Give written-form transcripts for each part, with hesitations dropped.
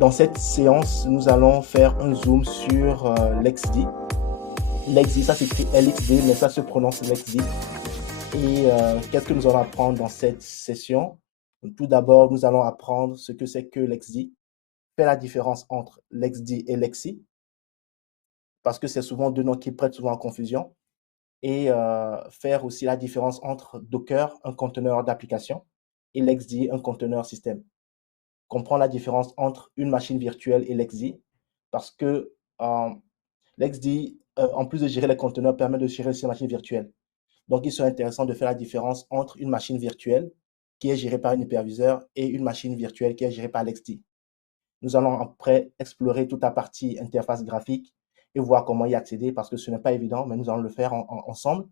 Dans cette séance, nous allons faire un zoom sur l'XD. L'XD, ça s'écrit LXD, mais ça se prononce l'XD. Et qu'est-ce que nous allons apprendre dans cette session? Tout d'abord, nous allons apprendre ce que c'est que l'XD, faire la différence entre l'XD et l'XI, parce que c'est souvent deux noms qui prêtent souvent en confusion, et faire aussi la différence entre Docker, un conteneur d'application, et l'XD, un conteneur système. Comprendre la différence entre une machine virtuelle et l'XD, parce que l'XD, en plus de gérer les conteneurs, permet de gérer ces machines virtuelles. Donc, il serait intéressant de faire la différence entre une machine virtuelle qui est gérée par un hyperviseur et une machine virtuelle qui est gérée par l'XD. Nous allons après explorer toute la partie interface graphique et voir comment y accéder parce que ce n'est pas évident, mais nous allons le faire ensemble.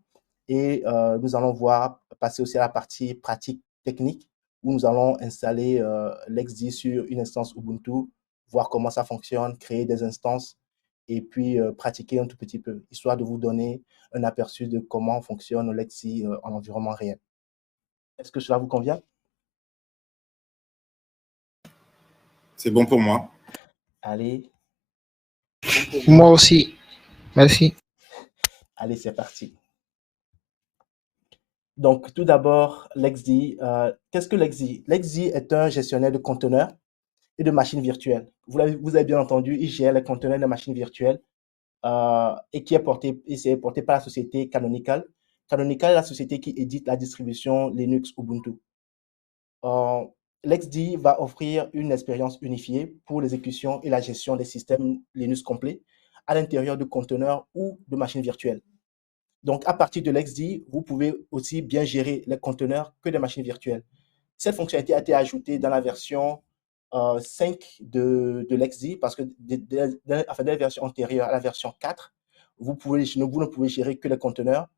Et nous allons voir passer aussi à la partie pratique technique où nous allons installer l'XD sur une instance Ubuntu, voir comment ça fonctionne, créer des instances et puis pratiquer un tout petit peu, histoire de vous donner un aperçu de comment fonctionne l'XD en environnement réel. Est-ce que cela vous convient? C'est bon pour moi. Allez, Moi aussi, merci. allez, c'est parti. Donc, tout d'abord, l'XD. Qu'est-ce que l'XD? L'XD est un gestionnaire de conteneurs et de machines virtuelles. Vous avez bien entendu, il gère les conteneurs de machines virtuelles et c'est porté par la société Canonical. Canonical est la société qui édite la distribution Linux Ubuntu. Euh, L'XD va offrir une expérience unifiée pour l'exécution et la gestion des systèmes Linux complets à l'intérieur de conteneurs ou de machines virtuelles. Donc, à partir de l'XD, vous pouvez aussi bien gérer les conteneurs que les machines virtuelles. Cette fonctionnalité a été ajoutée dans la version 5 de l'XD parce que dans la version antérieure à la version 4, vous ne pouvez gérer que les conteneurs,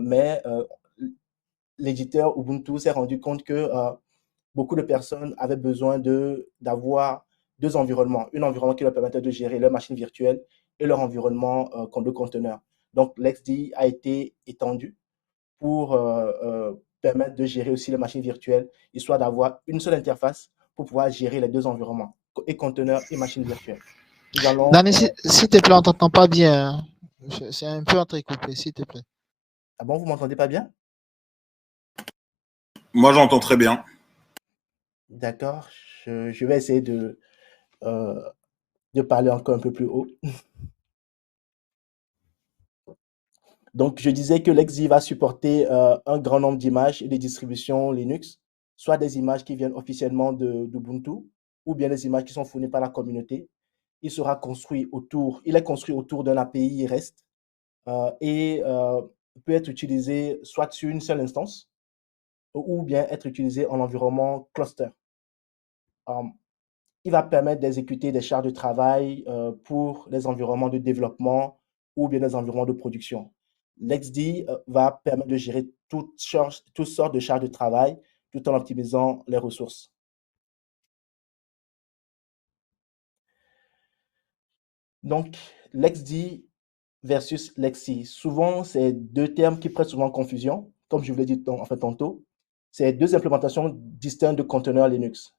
mais l'éditeur Ubuntu s'est rendu compte que beaucoup de personnes avaient besoin d'avoir deux environnements. Un environnement qui leur permettait de gérer leur machine virtuelle et leur environnement de conteneurs. Donc, l'XD a été étendu pour permettre de gérer aussi les machines virtuelles, histoire d'avoir une seule interface pour pouvoir gérer les deux environnements, et conteneurs et machines virtuelles. Nous allons... Dani, s'il te plaît, on t'entend pas bien. C'est un peu entrecoupé, s'il te plaît. Ah bon, vous m'entendez pas bien? Moi, j'entends très bien. D'accord, je vais essayer euh, de parler encore un peu plus haut. Donc, je disais que l'XI va supporter un grand nombre d'images et des distributions Linux, soit des images qui viennent officiellement d'Ubuntu, ou bien des images qui sont fournies par la communauté. Il est construit autour d'un API REST et peut être utilisé soit sur une seule instance ou bien être utilisé en environnement cluster. Euh, il va permettre d'exécuter des charges de travail pour les environnements de développement ou bien des environnements de production. L'XD va permettre de gérer toutes sortes de charges de travail tout en optimisant les ressources. Donc, l'XD versus l'XI. Souvent, c'est deux termes qui prêtent souvent confusion, comme je vous l'ai dit tantôt. C'est deux implémentations distinctes de conteneurs Linux.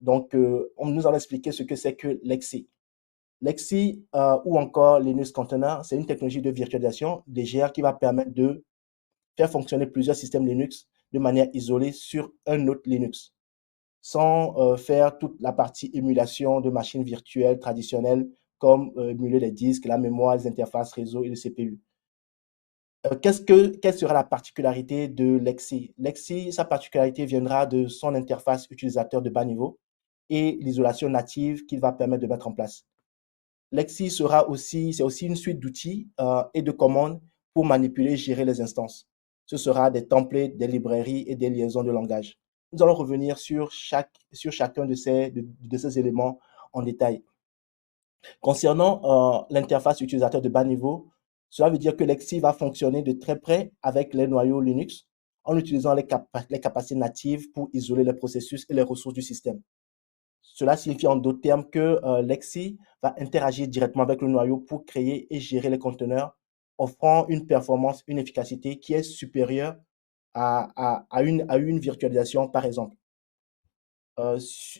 Donc, nous allons expliquer ce que c'est que l'XI. L'XI ou encore Linux Container, c'est une technologie de virtualisation légère qui va permettre de faire fonctionner plusieurs systèmes Linux de manière isolée sur un autre Linux, sans faire toute la partie émulation de machines virtuelles traditionnelles comme émuler les disques, la mémoire, les interfaces réseau et le CPU. Quelle sera la particularité de l'XI? L'XI, sa particularité viendra de son interface utilisateur de bas niveau et l'isolation native qu'il va permettre de mettre en place. L'XI c'est aussi une suite d'outils et de commandes pour manipuler et gérer les instances. Ce sera des templates, des librairies et des liaisons de langage. Nous allons revenir sur chacun de ces éléments en détail. Concernant l'interface utilisateur de bas niveau, cela veut dire que l'XI va fonctionner de très près avec les noyaux Linux en utilisant les capacités natives pour isoler les processus et les ressources du système. Cela signifie en d'autres termes que l'XI va interagir directement avec le noyau pour créer et gérer les conteneurs, offrant une performance, une efficacité qui est supérieure à une virtualisation, par exemple.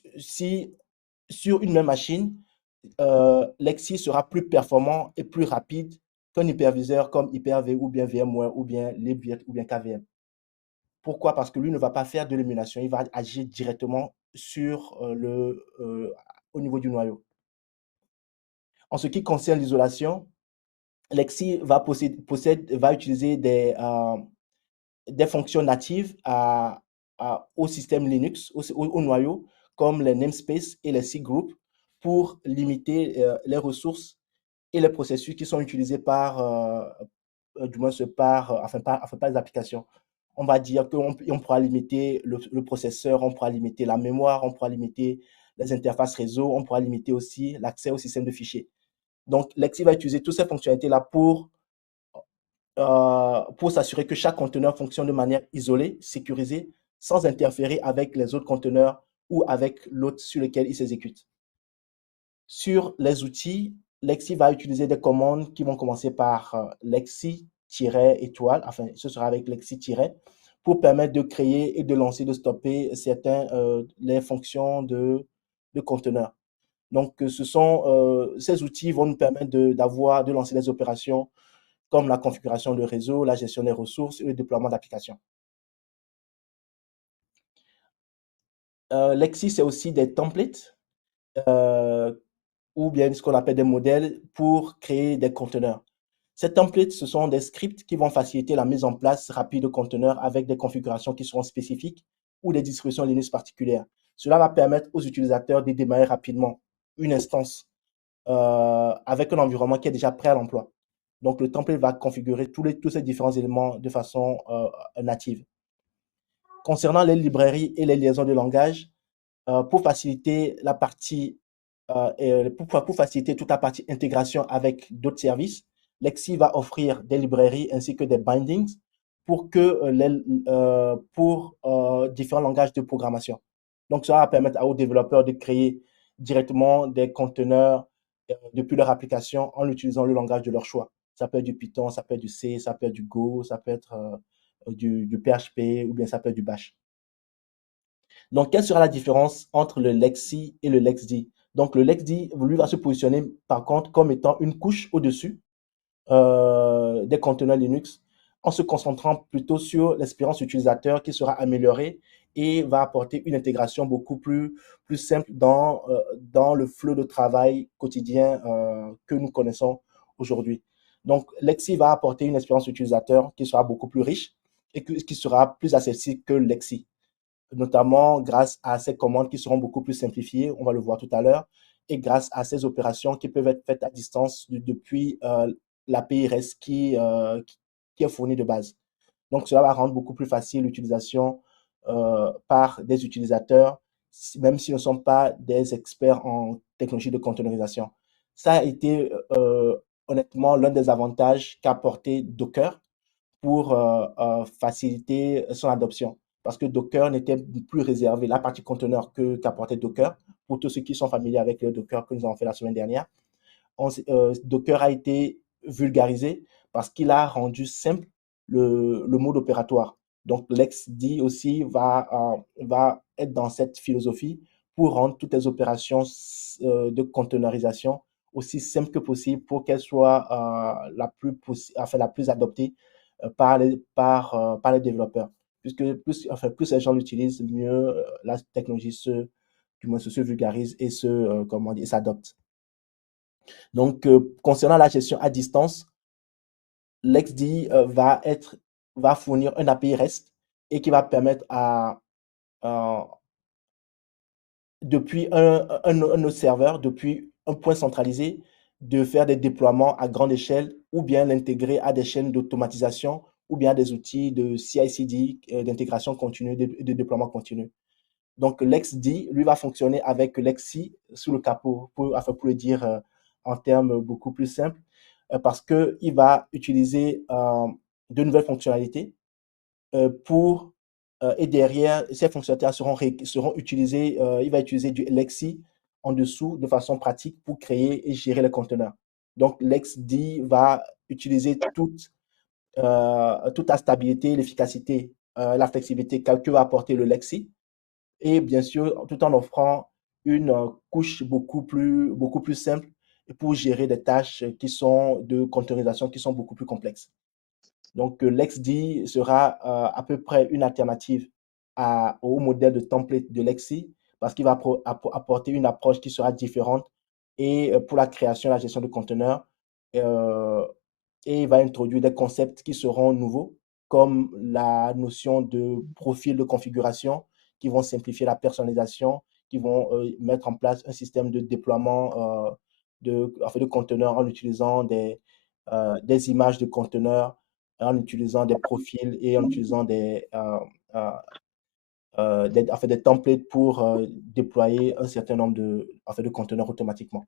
Si sur une même machine, Lexi sera plus performant et plus rapide qu'un hyperviseur comme Hyper-V ou bien VMware ou bien LibVirt ou bien KVM. Pourquoi? Parce que lui ne va pas faire de l'émulation, il va agir directement sur au niveau du noyau. En ce qui concerne l'isolation, Lexi va utiliser des fonctions natives au système Linux, au noyau, comme les namespaces et les cgroups, pour limiter les ressources et les processus qui sont utilisés du moins par les applications. On va dire qu'on pourra limiter le processeur, on pourra limiter la mémoire, on pourra limiter les interfaces réseau, on pourra limiter aussi l'accès au système de fichiers. Donc, Lexi va utiliser toutes ces fonctionnalités-là pour s'assurer que chaque conteneur fonctionne de manière isolée, sécurisée, sans interférer avec les autres conteneurs ou avec l'autre sur lequel il s'exécute. Sur les outils, Lexi va utiliser des commandes qui vont commencer par Lexi-étoile, enfin, ce sera avec Lexi- pour permettre de créer et de lancer, de stopper les fonctions de conteneurs. Donc, ces outils vont nous permettre de lancer des opérations comme la configuration de réseau, la gestion des ressources et le déploiement d'applications. Lexi, c'est aussi des templates euh, ou bien ce qu'on appelle des modèles pour créer des conteneurs. Ces templates, ce sont des scripts qui vont faciliter la mise en place rapide de conteneurs avec des configurations qui seront spécifiques ou des distributions Linux particulières. Cela va permettre aux utilisateurs de démarrer rapidement une instance avec un environnement qui est déjà prêt à l'emploi. Donc, le template va configurer tous ces différents éléments de façon native. Concernant les librairies et les liaisons de langage, pour faciliter pour faciliter toute la partie intégration avec d'autres services, Lexi va offrir des librairies ainsi que des bindings pour différents langages de programmation. Donc, ça va permettre aux développeurs de créer directement des conteneurs depuis leur application en utilisant le langage de leur choix. Ça peut être du Python, ça peut être du C, ça peut être du Go, ça peut être du PHP ou bien ça peut être du Bash. Donc, quelle sera la différence entre le Lexi et le LexD? Donc, le LexD, lui, va se positionner par contre comme étant une couche au-dessus des conteneurs Linux en se concentrant plutôt sur l'expérience utilisateur qui sera améliorée et va apporter une intégration beaucoup plus simple dans le flot de travail quotidien que nous connaissons aujourd'hui. Donc, Lexi va apporter une expérience utilisateur qui sera beaucoup plus riche et qui sera plus accessible que Lexi, notamment grâce à ces commandes qui seront beaucoup plus simplifiées, on va le voir tout à l'heure, et grâce à ces opérations qui peuvent être faites à distance depuis l'API REST qui est fournie de base. Donc, cela va rendre beaucoup plus facile l'utilisation par des utilisateurs, même s'ils ne sont pas des experts en technologie de containerisation. Ça a été honnêtement l'un des avantages qu'a apporté Docker pour faciliter son adoption. Parce que Docker n'était plus réservé, la partie conteneur qu'apportait Docker, pour tous ceux qui sont familiers avec le Docker que nous avons fait la semaine dernière, Docker a été vulgarisé parce qu'il a rendu simple le mode opératoire. Donc, LexD aussi va être dans cette philosophie pour rendre toutes les opérations de containerisation aussi simples que possible pour qu'elles soient la plus adoptée par les développeurs. Puisque plus les gens l'utilisent, mieux la technologie du moins, se vulgarise et s'adopte. Donc, concernant la gestion à distance, LexD va fournir un API REST et qui va permettre depuis un autre serveur, depuis un point centralisé, de faire des déploiements à grande échelle ou bien l'intégrer à des chaînes d'automatisation ou bien des outils de CI/CD, d'intégration continue, de déploiement continu. Donc, LexD, lui, va fonctionner avec Lexi sous le capot, pour le dire en termes beaucoup plus simples, parce qu'il va utiliser de nouvelles fonctionnalités et derrière, ces fonctionnalités seront utilisées, il va utiliser du Lexi en dessous de façon pratique pour créer et gérer les conteneurs. Donc, LexD va utiliser toute la stabilité, l'efficacité, la flexibilité que va apporter le Lexi et bien sûr, tout en offrant une couche beaucoup plus simple pour gérer des tâches qui sont de containerisation qui sont beaucoup plus complexes. Donc, l'XD sera à peu près une alternative au modèle de template de Lexi parce qu'il va apporter une approche qui sera différente et pour la création et la gestion de conteneurs. euh, et il va introduire des concepts qui seront nouveaux, comme la notion de profil de configuration, qui vont simplifier la personnalisation, qui vont mettre en place un système de déploiement de conteneurs en utilisant des images de conteneurs, en utilisant des profils et en utilisant euh, des templates pour déployer un certain nombre de conteneurs automatiquement.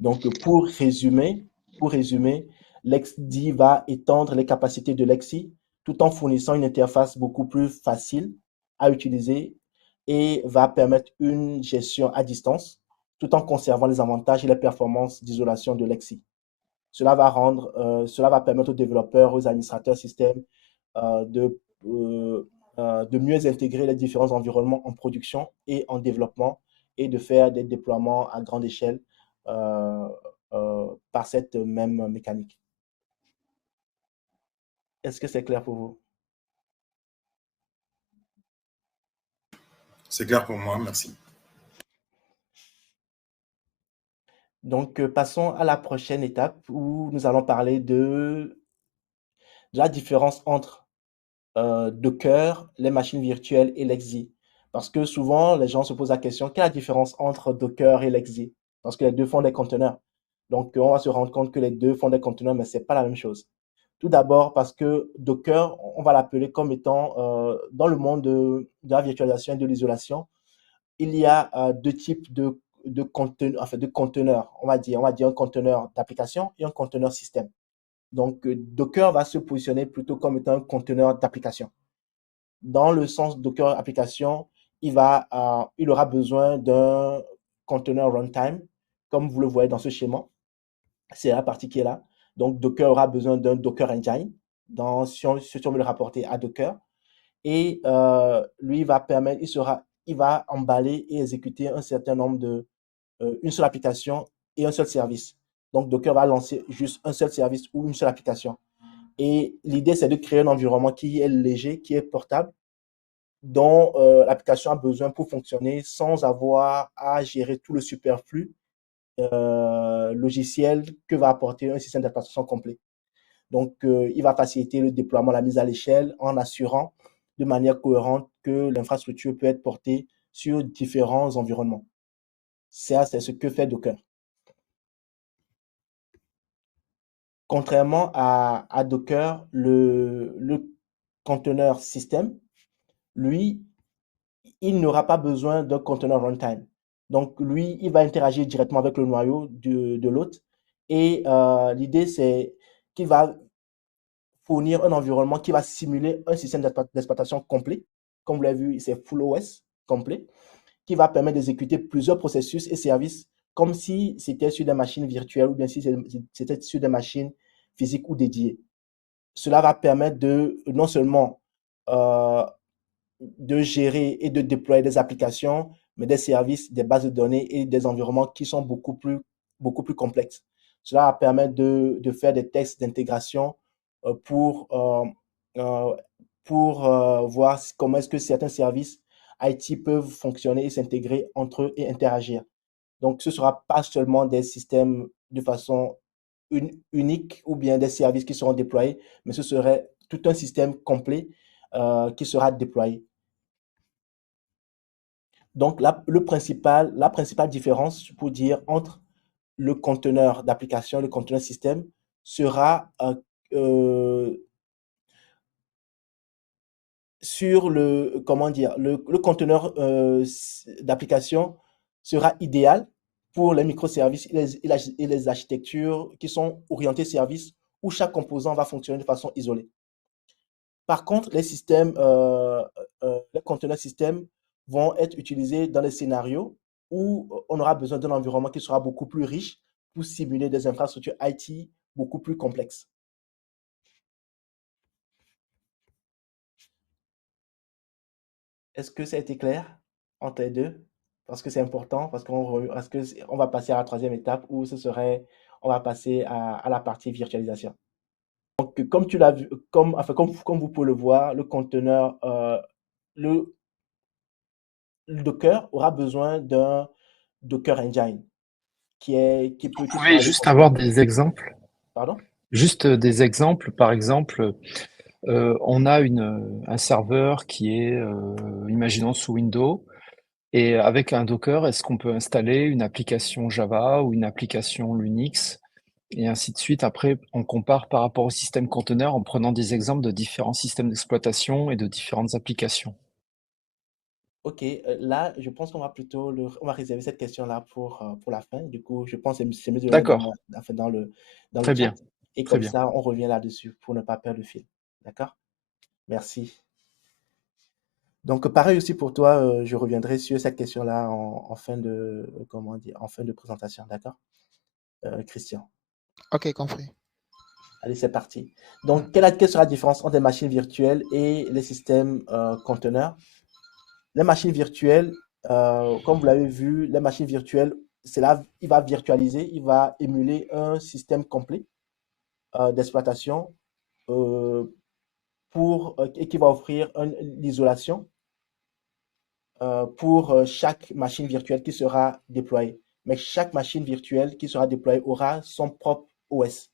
Donc, pour résumer, LexD va étendre les capacités de Lexi tout en fournissant une interface beaucoup plus facile à utiliser et va permettre une gestion à distance tout en conservant les avantages et les performances d'isolation de Lexi. Cela va permettre aux développeurs, aux administrateurs système euh, de, euh, de mieux intégrer les différents environnements en production et en développement et de faire des déploiements à grande échelle euh, par cette même mécanique. Est-ce que c'est clair pour vous? C'est clair pour moi, merci. Donc, passons à la prochaine étape où nous allons parler de la différence entre Docker, les machines virtuelles et l'Exi. Parce que souvent, les gens se posent la question, quelle est la différence entre Docker et l'Exi? Parce que les deux font des conteneurs. Donc, on va se rendre compte que les deux font des conteneurs, mais ce n'est pas la même chose. Tout d'abord, parce que Docker, on va l'appeler comme étant, dans le monde de la virtualisation et de l'isolation, il y a deux types de conteneurs. On va dire un conteneur d'application et un conteneur système. Donc, Docker va se positionner plutôt comme étant un conteneur d'application. Dans le sens Docker application, il aura besoin d'un conteneur runtime, comme vous le voyez dans ce schéma. C'est la partie qui est là. Donc, Docker aura besoin d'un Docker Engine, si on veut le rapporter à Docker. Et lui, il va emballer et exécuter un certain nombre une seule application et un seul service. Donc, Docker va lancer juste un seul service ou une seule application. Et l'idée, c'est de créer un environnement qui est léger, qui est portable, dont l'application a besoin pour fonctionner sans avoir à gérer tout le superflu logiciel que va apporter un système d'exploitation complet. Donc, il va faciliter le déploiement, la mise à l'échelle en assurant de manière cohérente que l'infrastructure peut être portée sur différents environnements. Ça, c'est ce que fait Docker. Contrairement à Docker, le conteneur système, lui, il n'aura pas besoin d'un conteneur runtime. Donc, lui, il va interagir directement avec le noyau de l'autre. Et l'idée, c'est qu'il va fournir un environnement qui va simuler un système d'exploitation complet. Comme vous l'avez vu, c'est Full OS complet, qui va permettre d'exécuter plusieurs processus et services comme si c'était sur des machines virtuelles ou bien si c'était sur des machines physiques ou dédiées. Cela va permettre de non seulement euh, de gérer et de déployer des applications, mais des services, des bases de données et des environnements qui sont beaucoup plus complexes. Cela va permettre de faire des tests d'intégration euh, pour, euh, euh, voir comment est-ce que certains services IT peuvent fonctionner et s'intégrer entre eux et interagir. Donc, ce ne sera pas seulement des systèmes de façon unique ou bien des services qui seront déployés, mais ce serait tout un système complet qui sera déployé. Donc, la principale différence, pour dire, entre le conteneur d'application et le conteneur système sera euh, sur comment dire, le conteneur d'application sera idéal pour les microservices et les architectures qui sont orientées services où chaque composant va fonctionner de façon isolée. Par contre, les conteneurs système vont être utilisés dans des scénarios où on aura besoin d'un environnement qui sera beaucoup plus riche pour simuler des infrastructures IT beaucoup plus complexes. Est-ce que ça a été clair entre les deux? parce que c'est important, parce que on va passer à la troisième étape où on va passer à la partie virtualisation. Donc, comme tu l'as vu, comme vous pouvez le voir, le, le Docker aura besoin d'un Docker Engine qui Vous pouvez sera juste avoir des exemples, pardon? juste des exemples. Par exemple, on a un serveur qui est, imaginons sous Windows, et avec un Docker, est-ce qu'on peut installer une application Java ou une application Linux et ainsi de suite. Après, on compare par rapport au système conteneur en prenant des exemples de différents systèmes d'exploitation et de différentes applications. Ok, là, je pense on va réserver cette question-là pour la fin. Du coup, je pense que c'est mieux de le mettre D'accord, enfin, dans le très chat. bien, Et très comme bien. ça, on revient là-dessus pour ne pas perdre le fil. D'accord? Merci. Donc, pareil aussi pour toi, je reviendrai sur cette question-là en fin comment dire, en fin de présentation. D'accord? Christian. Ok, compris. Allez, c'est parti. Donc, quelle sera la différence entre les machines virtuelles et les systèmes conteneurs? Les machines virtuelles, comme vous l'avez vu, les machines virtuelles, c'est là, il va virtualiser, il va émuler un système complet d'exploitation euh, et qui va offrir l'isolation pour chaque machine virtuelle qui sera déployée. Mais chaque machine virtuelle qui sera déployée aura son propre OS.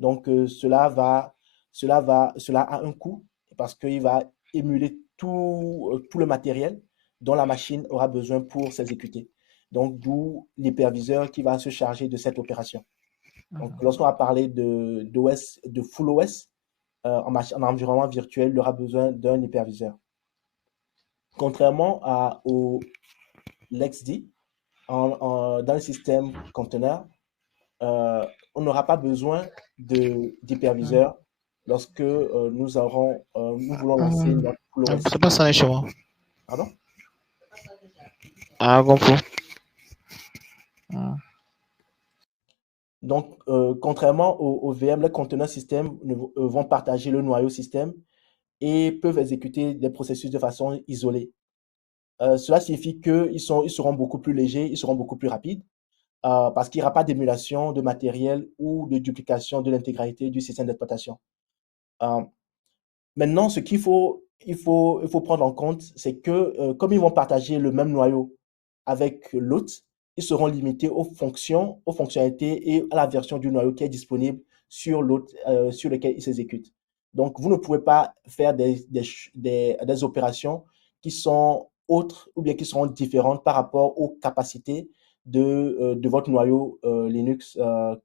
Donc, cela a un coût parce qu'il va émuler tout le matériel dont la machine aura besoin pour s'exécuter. Donc, d'où l'hyperviseur qui va se charger de cette opération. Donc, Mhm. lorsqu'on va parler d'OS, de full OS, en environnement virtuel, il aura besoin d'un hyperviseur. Contrairement au LXD, dans le système conteneur, on n'aura pas besoin d'hyperviseur lorsque nous voulons lancer notre pull OS. C'est pas ça, chez moi. Pardon? Ah, compris. Hmm. Donc, contrairement au VM, les conteneurs système vont partager le noyau système et peuvent exécuter des processus de façon isolée. Cela signifie ils seront beaucoup plus légers, ils seront beaucoup plus rapides parce qu'il n'y aura pas d'émulation de matériel ou de duplication de l'intégralité du système d'exploitation. Euh, Maintenant, il faut prendre en compte, c'est que comme ils vont partager le même noyau avec l'autre, ils seront limités aux fonctionnalités et à la version du noyau qui est disponible sur l'autre sur lequel ils s'exécutent. Donc, vous ne pouvez pas faire des opérations qui sont autres ou bien qui seront différentes par rapport aux capacités de votre noyau Linux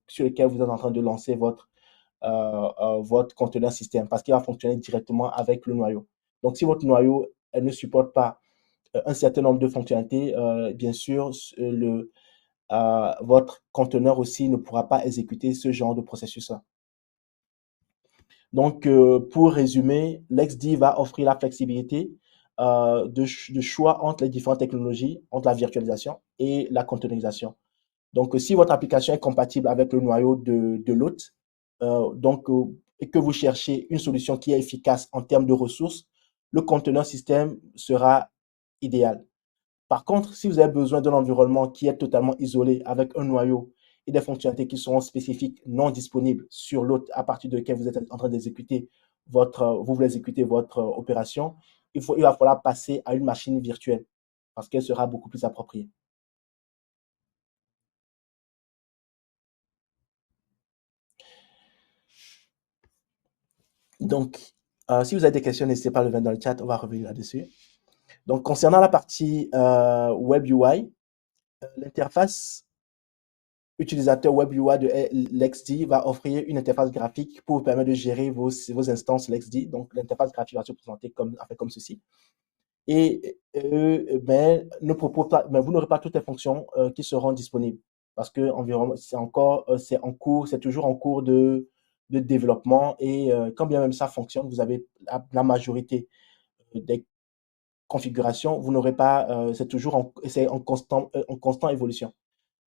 sur lequel vous êtes en train de lancer votre conteneur système parce qu'il va fonctionner directement avec le noyau. Donc, si votre noyau ne supporte pas un certain nombre de fonctionnalités, bien sûr, votre conteneur aussi ne pourra pas exécuter ce genre de processus-là. Donc, pour résumer, l'XD va offrir la flexibilité de choix entre les différentes technologies, entre la virtualisation et la containerisation. Donc, si votre application est compatible avec le noyau de l'hôte, et que vous cherchez une solution qui est efficace en termes de ressources, le conteneur système sera idéal. Par contre, si vous avez besoin d'un environnement qui est totalement isolé avec un noyau et des fonctionnalités qui seront spécifiques non disponibles sur l'hôte à partir de lequel vous êtes en train d'exécuter vous voulez exécuter votre opération, il va falloir passer à une machine virtuelle parce qu'elle sera beaucoup plus appropriée. Donc, si vous avez des questions, n'hésitez pas à le mettre dans le chat, on va revenir là-dessus. Donc, concernant la partie Web UI, l'interface utilisateur Web UI de LXD va offrir une interface graphique pour vous permettre de gérer vos instances LXD. Donc, l'interface graphique va se présenter comme ceci. Et mais vous n'aurez pas toutes les fonctions qui seront disponibles parce que c'est en cours, c'est toujours en cours de développement et quand bien même ça fonctionne, vous avez la majorité des configurations, vous n'aurez pas, c'est en constant évolution.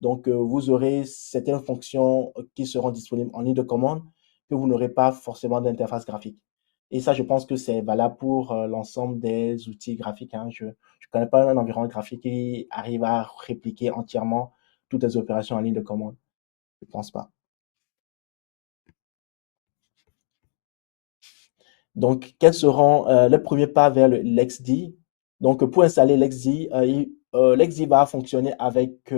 Donc, vous aurez certaines fonctions qui seront disponibles en ligne de commande que vous n'aurez pas forcément d'interface graphique. Et ça, je pense que c'est valable pour l'ensemble des outils graphiques, hein. Je ne connais pas un environnement graphique qui arrive à répliquer entièrement toutes les opérations en ligne de commande. Je ne pense pas. Donc, quels seront les premiers pas vers l'XD? Donc, pour installer l'XD, l'XD va fonctionner avec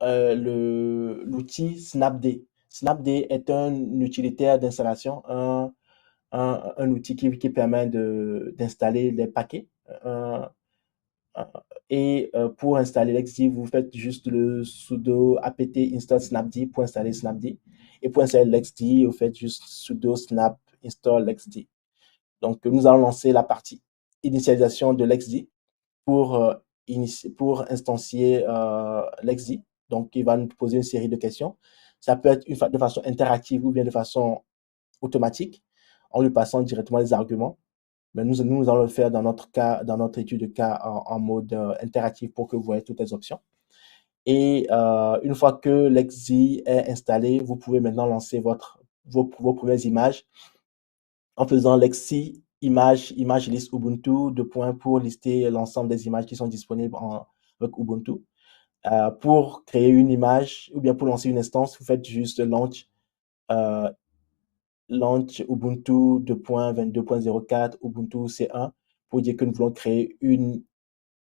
l'outil Snapd. Snapd est un utilitaire d'installation, un outil qui permet d'installer des paquets. Et pour installer l'XD, vous faites juste le sudo apt install snapd pour installer snapd. Et pour installer l'XD, vous faites juste sudo snap install l'XD. Donc, nous allons lancer la partie initialisation de l'XD pour instancier l'XD. Donc, il va nous poser une série de questions. Ça peut être de façon interactive ou bien de façon automatique, en lui passant directement les arguments. Mais nous allons le faire dans notre cas, dans notre étude de cas en mode interactif pour que vous voyez toutes les options. Et une fois que l'XD est installé, vous pouvez maintenant lancer vos premières images en faisant l'exi image list Ubuntu, pour lister l'ensemble des images qui sont disponibles avec Ubuntu. Pour créer une image ou bien pour lancer une instance, vous faites juste launch Ubuntu 2.22.04 Ubuntu C1 pour dire que nous voulons créer une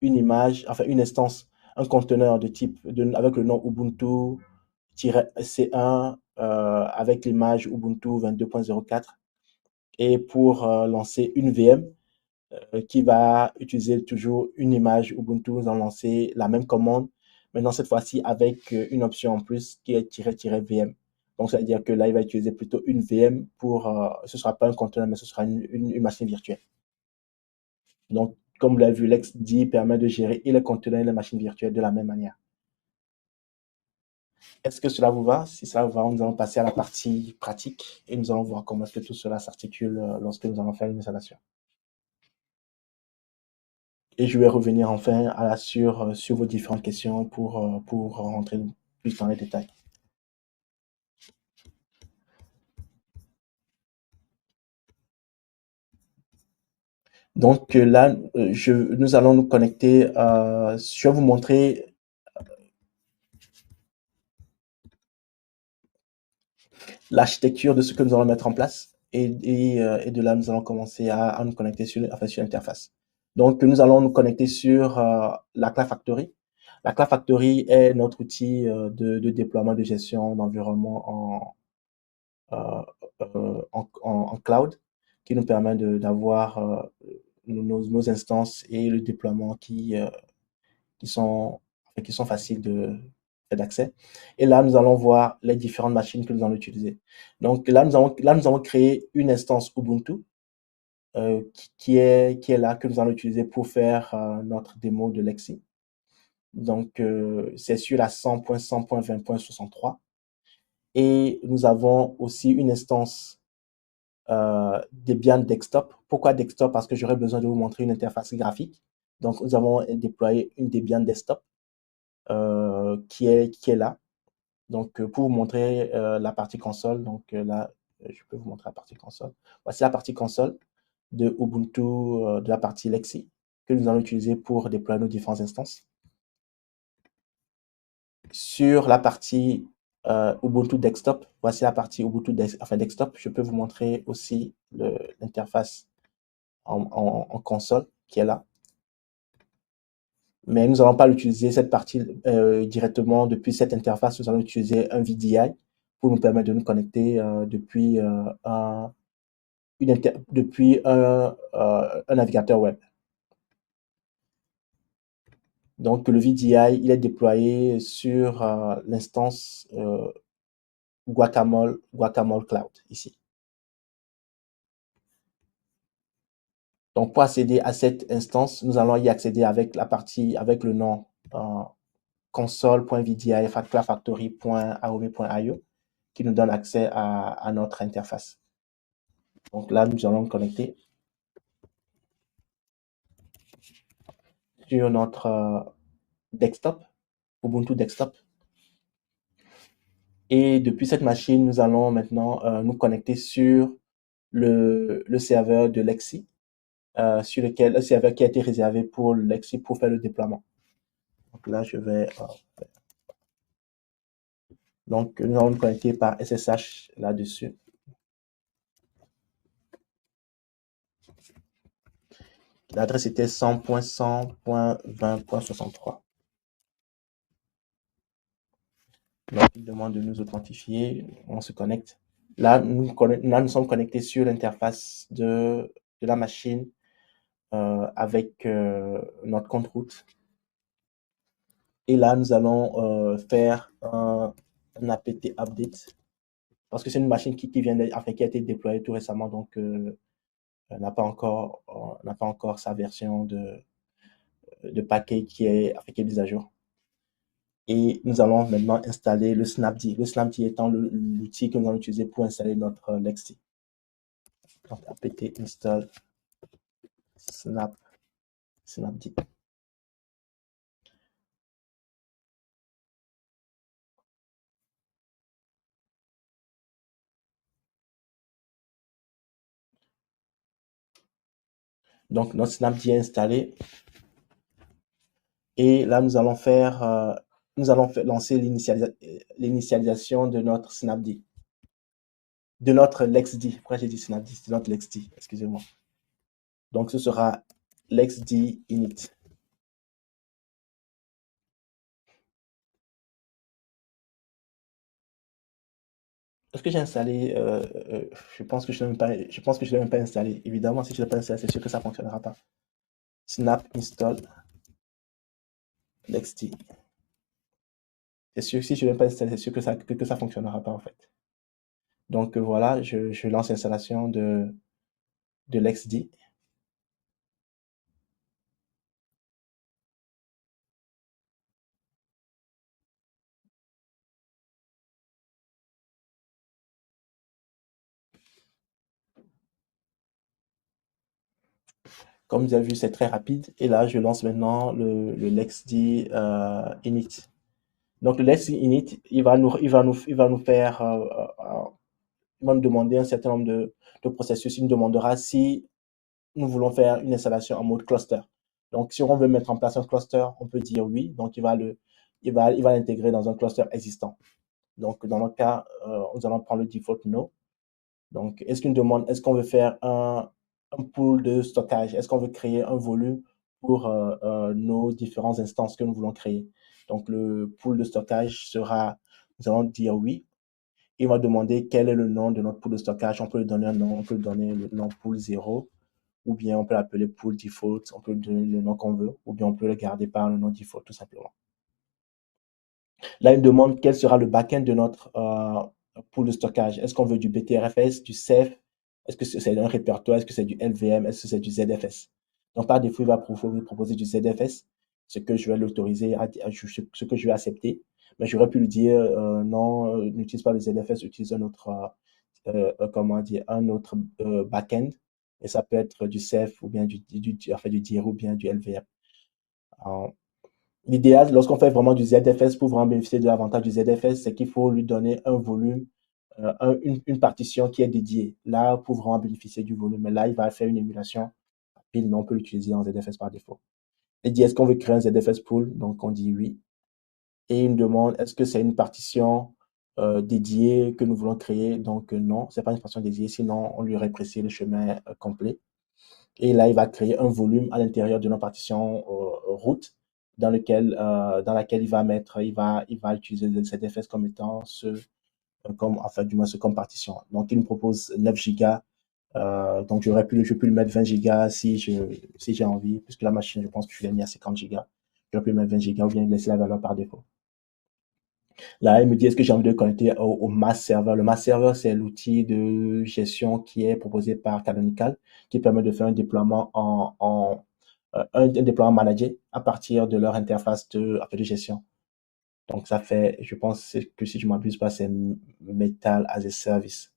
image, enfin une instance, un conteneur de type avec le nom Ubuntu-C1 avec l'image Ubuntu 22.04 et pour lancer une VM qui va utiliser toujours une image Ubuntu, nous allons lancer la même commande, maintenant cette fois-ci avec une option en plus qui est "-vm". Donc, ça veut dire que là, il va utiliser plutôt une VM pour, ce ne sera pas un conteneur, mais ce sera une machine virtuelle. Donc, comme vous l'avez vu, l'XD permet de gérer et les conteneurs et les machines virtuelles de la même manière. Est-ce que cela vous va? Si cela vous va, nous allons passer à la partie pratique et nous allons voir comment est-ce que tout cela s'articule lorsque nous allons faire une installation. Et je vais revenir enfin sur vos différentes questions pour rentrer plus dans les détails. Donc là, nous allons nous connecter. Je vais vous montrer l'architecture de ce que nous allons mettre en place. Et de là, nous allons commencer à nous connecter sur l'interface. Donc, nous allons nous connecter sur la Cloud Factory. La Cloud Factory est notre outil de déploiement de gestion d'environnement en cloud qui nous permet d'avoir nos instances et le déploiement qui sont faciles d'accès. Et là, nous allons voir les différentes machines que nous allons utiliser. Donc là, nous allons créer une instance Ubuntu qui est là, que nous allons utiliser pour faire notre démo de l'XI. Donc, c'est sur la 100.100.20.63. Et nous avons aussi une instance Debian Desktop. Pourquoi Desktop? Parce que j'aurais besoin de vous montrer une interface graphique. Donc, nous avons déployé une Debian Desktop qui est là. Donc, pour vous montrer la partie console, donc là, je peux vous montrer la partie console. Voici la partie console de Ubuntu, de la partie Lexi, que nous allons utiliser pour déployer nos différentes instances. Sur la partie Ubuntu Desktop, voici la partie Ubuntu Desktop. Je peux vous montrer aussi l'interface en console qui est là. Mais nous n'allons pas l'utiliser, cette partie directement depuis cette interface. Nous allons utiliser un VDI pour nous permettre de nous connecter depuis un navigateur web. Donc, le VDI, il est déployé sur l'instance Guacamole Cloud, ici. Donc, pour accéder à cette instance, nous allons y accéder avec le nom console.vdi.cloudfactory.aov.io qui nous donne accès à notre interface. Donc là, nous allons connecter sur notre desktop, Ubuntu Desktop. Et depuis cette machine, nous allons maintenant nous connecter sur le serveur de Lexi, sur lequel, le serveur qui a été réservé pour Lexi pour faire le déploiement. Donc là, je vais... donc, nous allons nous connecter par SSH là-dessus. L'adresse était 100.100.20.63. Donc, il demande de nous authentifier. On se connecte. Là, nous sommes connectés sur l'interface de la machine avec notre compte route. Et là, nous allons faire un apt update parce que c'est une machine qui vient qui a été déployée tout récemment, donc n'a pas encore sa version de paquet qui est mise à jour. Et nous allons maintenant installer le Snapd. Le Snapd étant l'outil que nous allons utiliser pour installer notre LXD. Donc, apt install Snapd. Donc, notre Snapd est installé. Et là, nous allons lancer l'initialisation de notre Snapd. De notre LXD. Pourquoi j'ai dit Snapd? C'est notre LXD, excusez-moi. Donc, ce sera LXD init. Est-ce que j'ai installé je pense que je ne l'ai même pas installé. Évidemment, si je ne l'ai pas installé, c'est sûr que ça ne fonctionnera pas. Snap install LXD. C'est sûr, si je ne l'ai pas installé, c'est sûr que ça ne fonctionnera pas en fait. Donc voilà, je lance l'installation de LXD. Comme vous avez vu, c'est très rapide. Et là, je lance maintenant le LXD init. Donc le LXD init, il va nous faire, il va nous demander un certain nombre de processus. Il nous demandera si nous voulons faire une installation en mode cluster. Donc, si on veut mettre en place un cluster, on peut dire oui. Donc, il va l'intégrer dans un cluster existant. Donc, dans notre cas, nous allons prendre le default no. Donc, est-ce qu'on veut faire un pool de stockage? Est-ce qu'on veut créer un volume pour nos différentes instances que nous voulons créer? Donc, le pool de stockage sera, nous allons dire oui. Il va demander quel est le nom de notre pool de stockage. On peut lui donner un nom, on peut lui donner le nom pool 0, ou bien on peut l'appeler pool default, on peut lui donner le nom qu'on veut, ou bien on peut le garder par le nom default tout simplement. Là, il me demande quel sera le backend de notre pool de stockage. Est-ce qu'on veut du BTRFS, du Ceph? Est-ce que c'est un répertoire? Est-ce que c'est du LVM? Est-ce que c'est du ZFS? Donc, par défaut, il va proposer du ZFS, ce que je vais l'autoriser, ce que je vais accepter. Mais j'aurais pu lui dire non, n'utilise pas le ZFS, utilise un autre, un autre backend. Et ça peut être du Ceph ou bien du DIR ou bien du LVM. L'idéal, lorsqu'on fait vraiment du ZFS pour vraiment bénéficier de l'avantage du ZFS, c'est qu'il faut lui donner un volume, une partition qui est dédiée. Là, pour vraiment bénéficier du volume. Mais là, il va faire une émulation rapide, mais on peut l'utiliser en ZFS par défaut. Il dit, est-ce qu'on veut créer un ZFS pool? Donc, on dit oui. Et il me demande, est-ce que c'est une partition dédiée que nous voulons créer? Donc, non, ce n'est pas une partition dédiée, sinon on lui aurait précisé le chemin complet. Et là, il va créer un volume à l'intérieur de notre partition route dans laquelle il va utiliser le ZFS comme étant comme partition. Donc, il me propose 9 gigas. Donc, je peux lui mettre 20 gigas si j'ai envie, puisque la machine, je pense que je l'ai mis à 50 gigas. J'aurais pu lui mettre 20 gigas ou bien laisser la valeur par défaut. Là, il me dit, est-ce que j'ai envie de connecter au mass server? Le mass server, c'est l'outil de gestion qui est proposé par Canonical, qui permet de faire un déploiement un déploiement managé à partir de leur interface de gestion. Donc, ça fait, je pense que si je ne m'abuse pas, c'est Metal as a Service.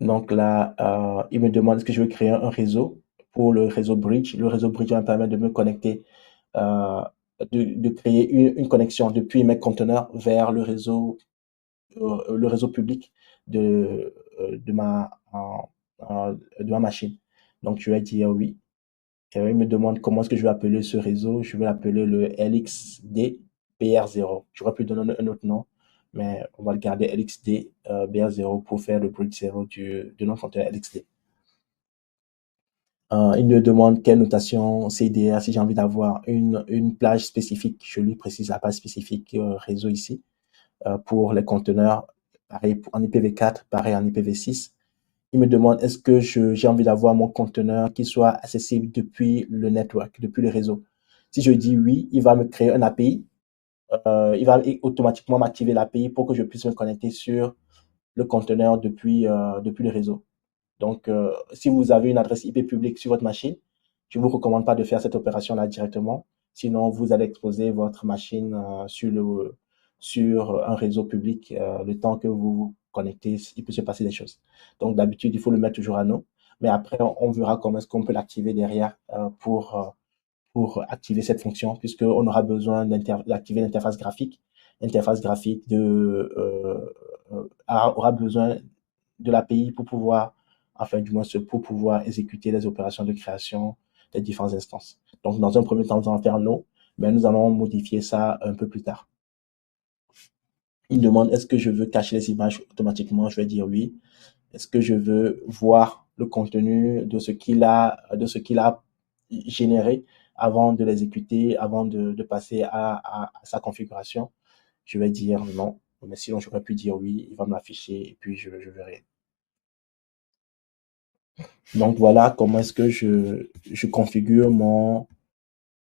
Donc là, il me demande est-ce que je veux créer un réseau pour le réseau Bridge. Le réseau Bridge va me permettre de me connecter, de créer une connexion depuis mes conteneurs vers le réseau public de ma machine. Donc, je vais dire oui. Et il me demande comment est-ce que je vais appeler ce réseau. Je vais l'appeler le LXD BR0. J'aurais pu donner un autre nom, mais on va le garder LXD BR0 pour faire le bridge 0 de notre conteneur LXD. Il me demande quelle notation CDR, si j'ai envie d'avoir une plage spécifique. Je lui précise la plage spécifique réseau ici pour les conteneurs, pareil en IPv4, pareil en IPv6. Il me demande est-ce que j'ai envie d'avoir mon conteneur qui soit accessible depuis le network, depuis le réseau. Si je dis oui, il va me créer un API. Il va automatiquement m'activer l'API pour que je puisse me connecter sur le conteneur depuis le réseau. Donc, si vous avez une adresse IP publique sur votre machine, je ne vous recommande pas de faire cette opération-là directement. Sinon, vous allez exposer votre machine sur un réseau public. Le temps que vous vous connectez, il peut se passer des choses. Donc, d'habitude, il faut le mettre toujours à non. Mais après, on verra comment est-ce qu'on peut l'activer derrière pour activer cette fonction, puisqu'on aura besoin d'activer l'interface graphique. L'interface graphique aura besoin de l'API pour pouvoir, enfin du moins pour pouvoir exécuter les opérations de création des différentes instances. Donc dans un premier temps, nous allons faire non, mais nous allons modifier ça un peu plus tard. Il demande est-ce que je veux cacher les images automatiquement, je vais dire oui. Est-ce que je veux voir le contenu de ce qu'il a généré avant de l'exécuter, avant de passer à sa configuration? Je vais dire non, mais sinon j'aurais pu dire oui, il va me l'afficher et puis je verrai. Donc voilà comment est-ce que je configure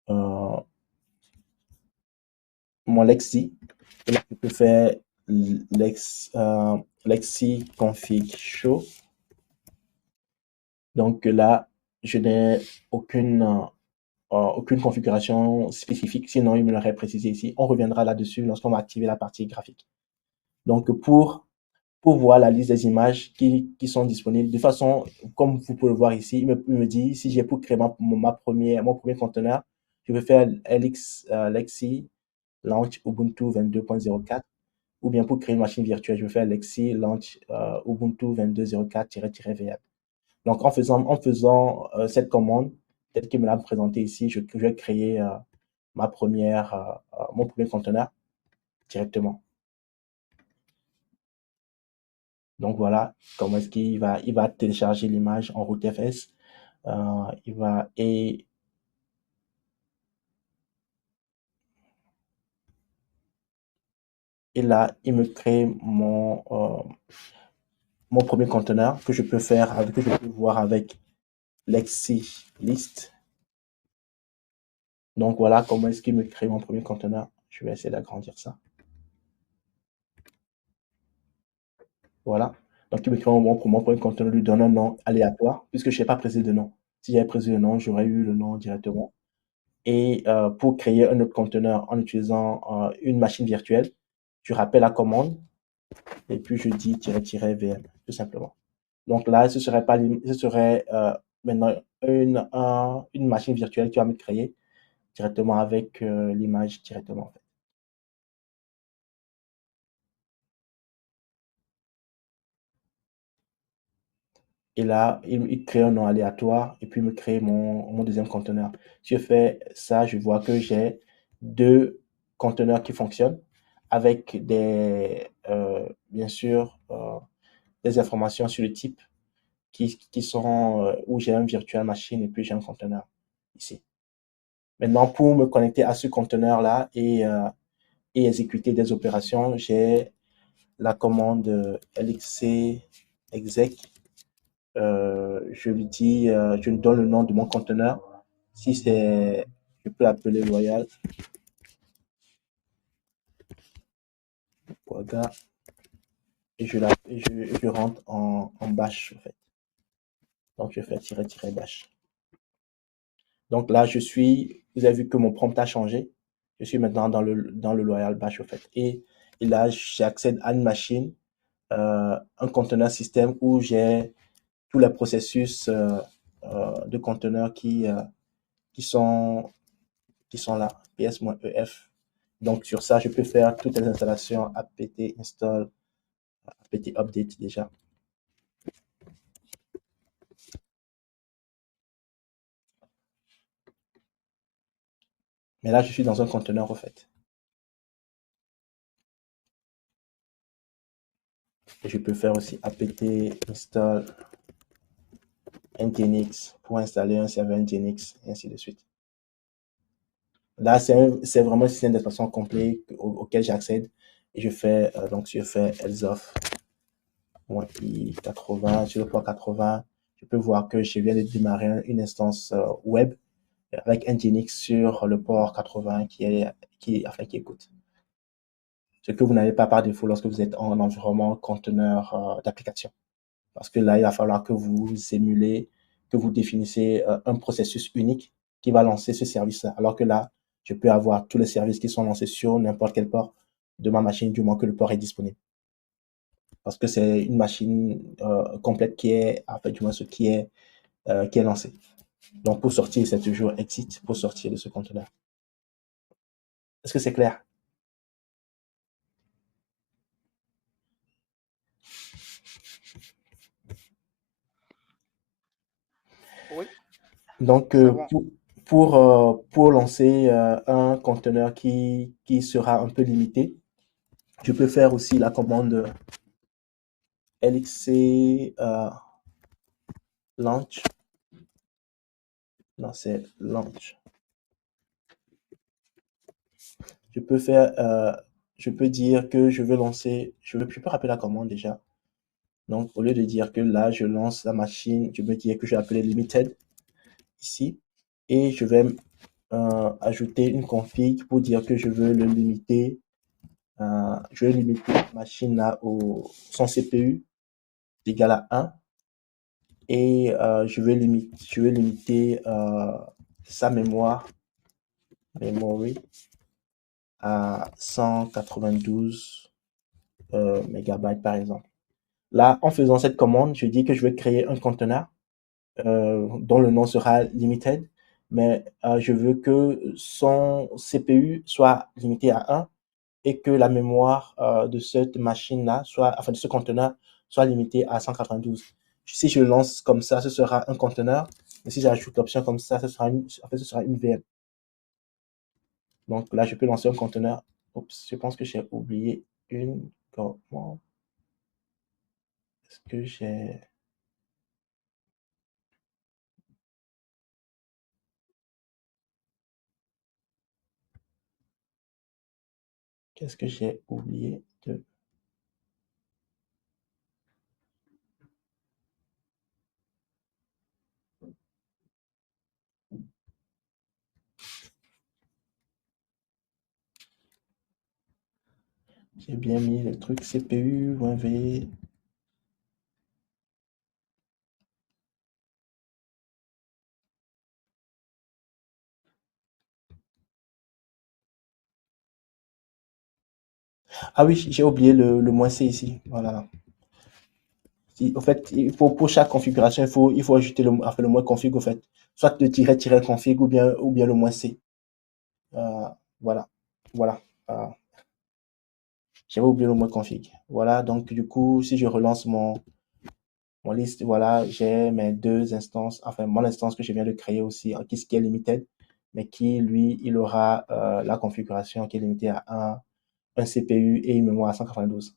euh, mon Lexi. Et là, je peux faire Lexi config show. Donc là, je n'ai aucune configuration spécifique, sinon il me l'aurait précisé ici. On reviendra là-dessus lorsqu'on va activer la partie graphique. Donc pour voir la liste des images qui sont disponibles, de façon, comme vous pouvez le voir ici, il me dit si j'ai pour créer mon premier conteneur, je vais faire Lexi launch Ubuntu 22.04, ou bien pour créer une machine virtuelle, je vais faire Lexi launch Ubuntu 22.04-VM. Donc, en faisant cette commande, telle qu'il me l'a présenté ici, je vais créer mon premier conteneur directement. Donc, voilà comment est-ce qu'il va télécharger l'image en routefs. Et là, il me crée mon premier conteneur que je peux voir avec Lexi list. Donc voilà comment est-ce qu'il me crée mon premier conteneur. Je vais essayer d'agrandir ça. Voilà. Donc il me crée mon premier conteneur, lui donne un nom aléatoire, puisque je n'ai pas précisé de nom. Si j'avais précisé le nom, j'aurais eu le nom directement. Et pour créer un autre conteneur en utilisant une machine virtuelle, je rappelle la commande et puis je dis -vm, tout simplement. Donc là, ce serait maintenant une machine virtuelle qui va me créer directement avec l'image directement. En fait. Et là, il crée un nom aléatoire et puis me crée mon deuxième conteneur. Si je fais ça, je vois que j'ai deux conteneurs qui fonctionnent avec bien sûr, des informations sur le type qui sont où j'ai un virtual machine et puis j'ai un conteneur ici. Maintenant, pour me connecter à ce conteneur-là et exécuter des opérations, j'ai la commande lxc exec. Je lui donne le nom de mon conteneur. Si c'est, je peux l'appeler loyal. Et je rentre en bash, en fait. Donc, je fais -bash. Donc là, vous avez vu que mon prompt a changé. Je suis maintenant dans le loyal bash, en fait. Et là, j'accède à une machine, un conteneur système où j'ai tous les processus de conteneurs qui sont là, ps-ef. Donc sur ça, je peux faire toutes les installations apt install, petit update déjà. Mais là, je suis dans un conteneur, au fait. Et je peux faire aussi apt install nginx pour installer un serveur nginx, et ainsi de suite. Là, c'est vraiment un système d'exploitation complet auquel j'accède. Et je fais, donc, je fais elseoff i80 sur le port 80. Je peux voir que je viens de démarrer une instance web avec nginx sur le port 80 qui écoute. Ce que vous n'avez pas par défaut lorsque vous êtes en environnement conteneur d'application. Parce que là, il va falloir que vous émulez, que vous définissez un processus unique qui va lancer ce service-là. Alors que là, je peux avoir tous les services qui sont lancés sur n'importe quel port de ma machine du moment que le port est disponible. Parce que c'est une machine complète qui est, en fait, du moins ce qui est lancée. Donc, pour sortir, c'est toujours exit pour sortir de ce conteneur. Est-ce que c'est clair? Oui, Donc, c'est bon. pour lancer un conteneur qui sera un peu limité, je peux faire aussi la commande lxc launch. Non, c'est launch. Je peux faire, je peux dire que je veux lancer, je peux rappeler la commande déjà. Donc, au lieu de dire que là, je lance la machine, je peux dire que je vais appeler limited ici. Et je vais ajouter une config pour dire que je veux le limiter. Je vais limiter la machine là son CPU égal à 1. Et je vais limiter sa mémoire, memory, à 192 mégabytes par exemple. Là, en faisant cette commande, je dis que je vais créer un conteneur dont le nom sera limited, mais je veux que son CPU soit limité à 1 et que la mémoire de cette machine-là, enfin de ce conteneur, soit limitée à 192. Si je lance comme ça, ce sera un conteneur, mais si j'ajoute l'option comme ça, ce sera une VM. Donc là, je peux lancer un conteneur. Oups, je pense que j'ai oublié une commande. Est-ce que j'ai... Qu'est-ce que j'ai oublié de... J'ai bien mis le truc CPU, .v. Ah oui, j'ai oublié le "-c" ici. Voilà. Au fait, pour chaque configuration, il faut ajouter enfin, le -config, au fait. Soit le -config ou bien le "-c". Voilà. Voilà. Euh, J'avais oublié le -config. Voilà. Donc, du coup, si je relance mon liste, voilà, j'ai mes deux instances, enfin, mon instance que je viens de créer aussi, qui est limited, mais qui, lui, il aura la configuration qui est limitée à un CPU et une mémoire à 192.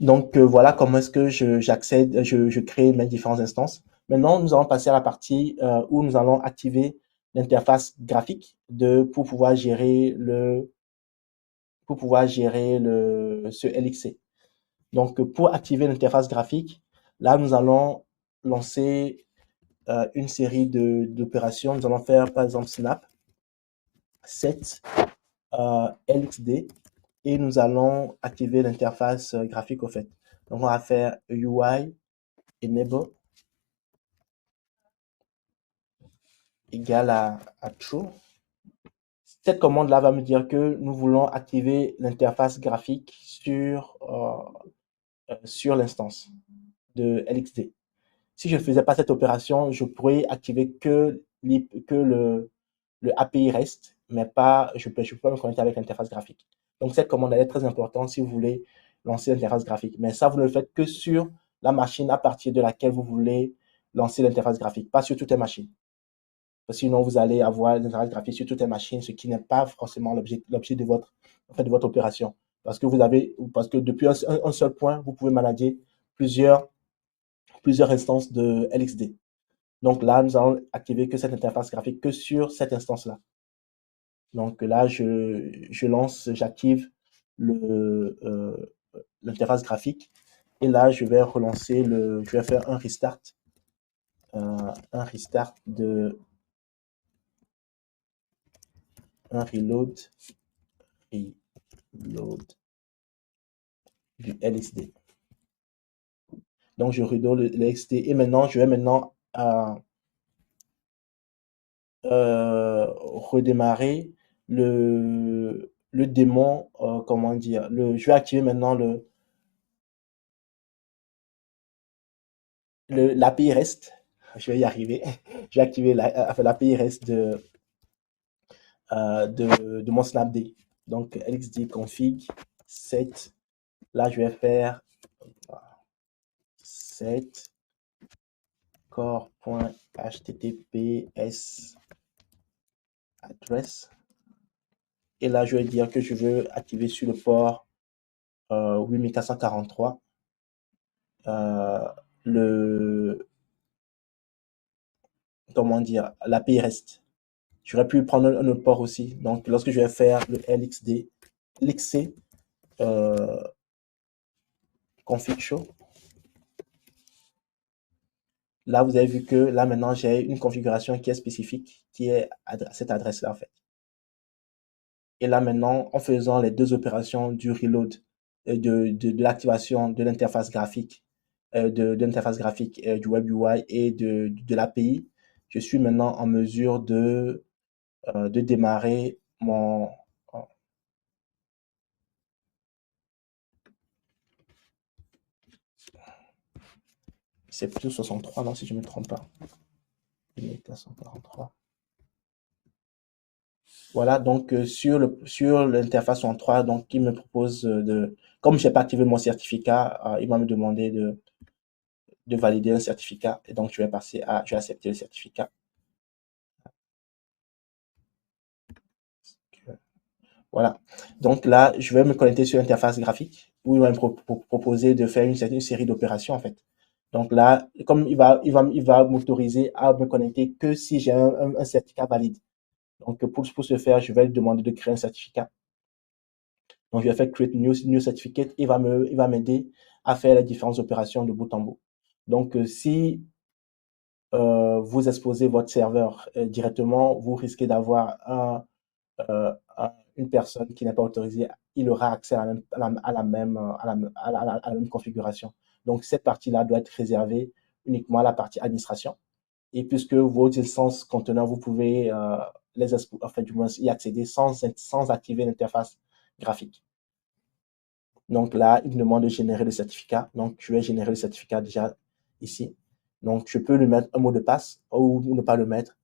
Donc, voilà comment est-ce que j'accède, je crée mes différentes instances. Maintenant, nous allons passer à la partie où nous allons activer l'interface graphique pour pouvoir gérer ce LXC. Donc, pour activer l'interface graphique, là, nous allons lancer une série d'opérations. Nous allons faire, par exemple, snap, set, LXD, et nous allons activer l'interface graphique, au fait. Donc, on va faire UI enable égale à true. Cette commande-là va me dire que nous voulons activer l'interface graphique sur l'instance de LXD. Si je ne faisais pas cette opération, je pourrais activer que le API REST, mais pas, je peux me connecter avec l'interface graphique. Donc, cette commande elle est très importante si vous voulez lancer l'interface graphique. Mais ça, vous ne le faites que sur la machine à partir de laquelle vous voulez lancer l'interface graphique, pas sur toutes les machines. Sinon, vous allez avoir l'interface graphique sur toutes les machines, ce qui n'est pas forcément l'objet de votre opération. Parce que depuis un seul point, vous pouvez manager plusieurs instances de LXD. Donc là, nous allons activer que cette interface graphique que sur cette instance-là. Donc là, j'active l'interface graphique. Et là, je vais faire un restart un reload du LXD. Donc, je reload le LXD et maintenant, je vais redémarrer le démon, comment dire, je vais activer maintenant l'API REST. Je vais y arriver. Je vais activer l'API REST de mon Snapd. Donc, LXD config set. Là, je vais faire set core.https address. Et là, je vais dire que je veux activer sur le port 8443 comment dire, l'API REST. J'aurais pu prendre un autre port aussi. Donc, lorsque je vais faire le LXC config show, là, vous avez vu que là, maintenant, j'ai une configuration qui est spécifique, qui est à cette adresse-là, en fait. Et là, maintenant, en faisant les deux opérations du reload, de l'activation de l'interface graphique, du web UI et de l'API, je suis maintenant en mesure de démarrer mon... C'est plutôt 63, non, si je ne me trompe pas. 143. Voilà, donc sur l'interface 63, donc il me propose comme je n'ai pas activé mon certificat, il va me demander de valider un certificat. Et donc, je vais accepter le certificat. Voilà. Donc là, je vais me connecter sur l'interface graphique où il va me proposer de faire une série d'opérations, en fait. Donc là, comme il va m'autoriser à me connecter que si j'ai un certificat valide. Donc, pour ce faire, je vais lui demander de créer un certificat. Donc, je vais faire create new certificate. Il va m'aider à faire les différentes opérations de bout en bout. Donc, si vous exposez votre serveur directement, vous risquez d'avoir une personne qui n'est pas autorisée. Il aura accès à la même configuration. Donc, cette partie-là doit être réservée uniquement à la partie administration. Et puisque vos licences conteneurs, vous pouvez du moins y accéder sans activer l'interface graphique. Donc là, il me demande de générer le certificat. Donc, je vais générer le certificat déjà ici. Donc, je peux lui mettre un mot de passe ou ne pas le mettre.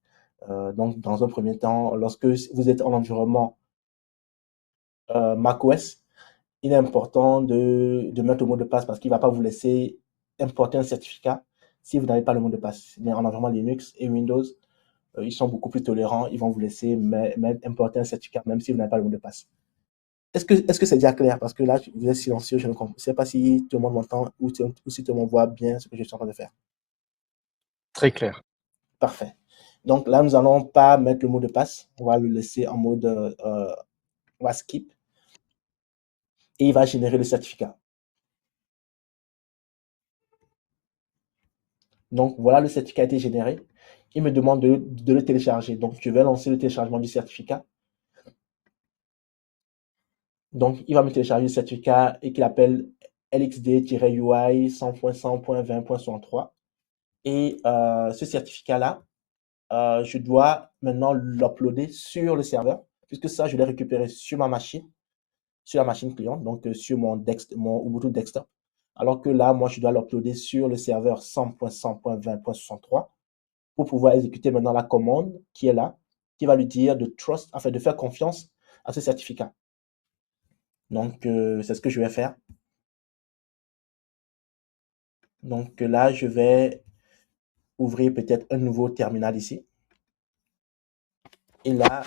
Donc, dans un premier temps, lorsque vous êtes en environnement macOS, il est important de mettre le mot de passe parce qu'il ne va pas vous laisser importer un certificat si vous n'avez pas le mot de passe. Mais en environnement Linux et Windows, ils sont beaucoup plus tolérants. Ils vont vous laisser importer un certificat même si vous n'avez pas le mot de passe. Est-ce que c'est déjà clair? Parce que là, vous êtes silencieux, je ne sais pas si tout le monde m'entend ou si tout le monde voit bien ce que je suis en train de faire. Très clair. Parfait. Donc là, nous n'allons pas mettre le mot de passe. On va le laisser en mode on va skip. Et il va générer le certificat. Donc voilà, le certificat a été généré. Il me demande de le télécharger. Donc je vais lancer le téléchargement du certificat. Donc il va me télécharger le certificat et qu'il appelle LXD-UI 100.100.20.63. Et ce certificat-là, je dois maintenant l'uploader sur le serveur, puisque ça, je l'ai récupéré sur ma machine, sur la machine cliente, donc sur mon Ubuntu Desktop. Alors que là, moi, je dois l'uploader sur le serveur 100.100.20.63 pour pouvoir exécuter maintenant la commande qui est là, qui va lui dire de faire confiance à ce certificat. Donc, c'est ce que je vais faire. Donc là, je vais ouvrir peut-être un nouveau terminal ici. Et là,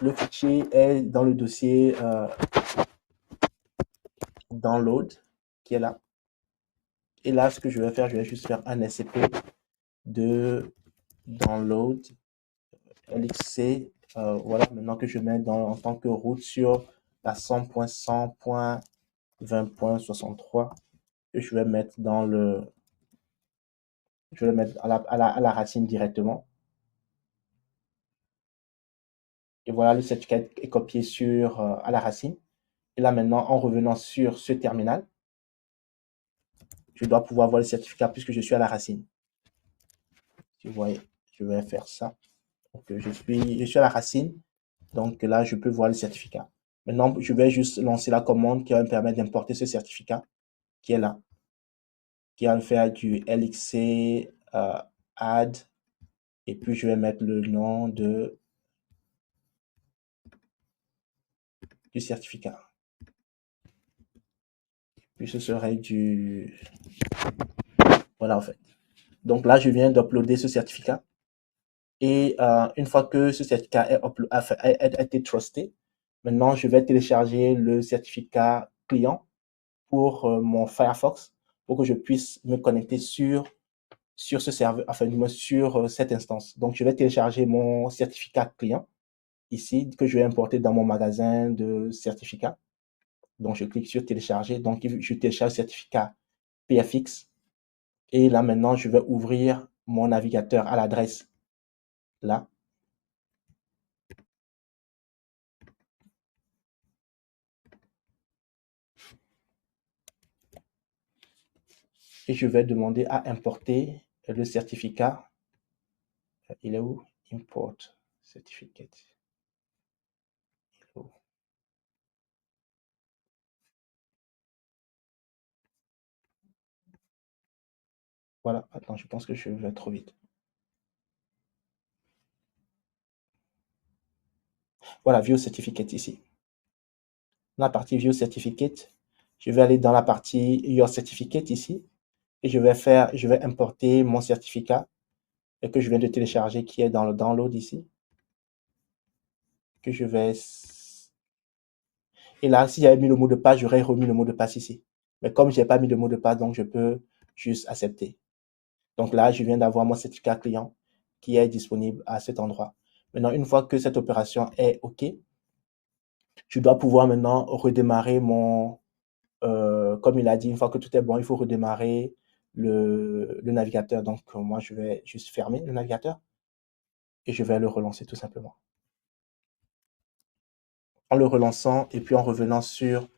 le fichier est dans le dossier download qui est là. Et là, ce que je vais faire, je vais juste faire un SCP de download LXC. Voilà, maintenant que je mets en tant que route sur la 100.100.20.63, que je vais mettre dans le. Je vais le mettre à la racine directement. Et voilà, le certificat est copié à la racine. Et là, maintenant, en revenant sur ce terminal, je dois pouvoir voir le certificat puisque je suis à la racine. Si vous voyez, je vais faire ça. Donc, je suis à la racine. Donc là, je peux voir le certificat. Maintenant, je vais juste lancer la commande qui va me permettre d'importer ce certificat qui est là, qui va me faire du LXC add. Et puis, je vais mettre le nom du certificat. Puis, ce serait du. Voilà, en fait. Donc là, je viens d'uploader ce certificat. Et une fois que ce certificat a été trusté, maintenant, je vais télécharger le certificat client pour mon Firefox pour que je puisse me connecter sur ce serveur, enfin, sur cette instance. Donc, je vais télécharger mon certificat client ici, que je vais importer dans mon magasin de certificats. Donc, je clique sur télécharger. Donc, je télécharge le certificat PFX. Et là, maintenant, je vais ouvrir mon navigateur à l'adresse là. Et je vais demander à importer le certificat. Il est où? Import certificate. Voilà, attends, je pense que je vais trop vite. Voilà, View Certificate ici. Dans la partie View Certificate, je vais aller dans la partie Your Certificate ici et je vais importer mon certificat et que je viens de télécharger qui est dans le download ici. Que je vais. Et là, si j'avais mis le mot de passe, j'aurais remis le mot de passe ici. Mais comme je n'ai pas mis de mot de passe, donc je peux juste accepter. Donc là, je viens d'avoir mon certificat client qui est disponible à cet endroit. Maintenant, une fois que cette opération est OK, je dois pouvoir maintenant redémarrer comme il a dit, une fois que tout est bon, il faut redémarrer le navigateur. Donc, moi, je vais juste fermer le navigateur et je vais le relancer tout simplement. En le relançant et puis en revenant sur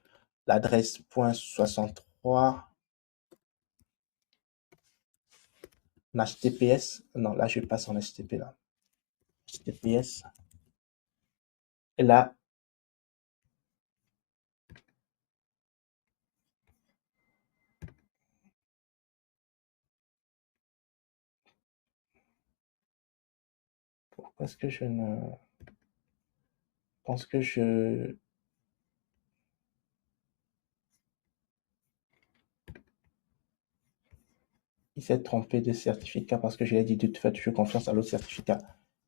l'adresse .63 en HTTPS. Non, là, je passe en HTTP là. HTTPS. Et là, pourquoi est-ce que je ne pense que je il s'est trompé de certificat parce que je lui ai dit de faire toujours confiance à l'autre certificat.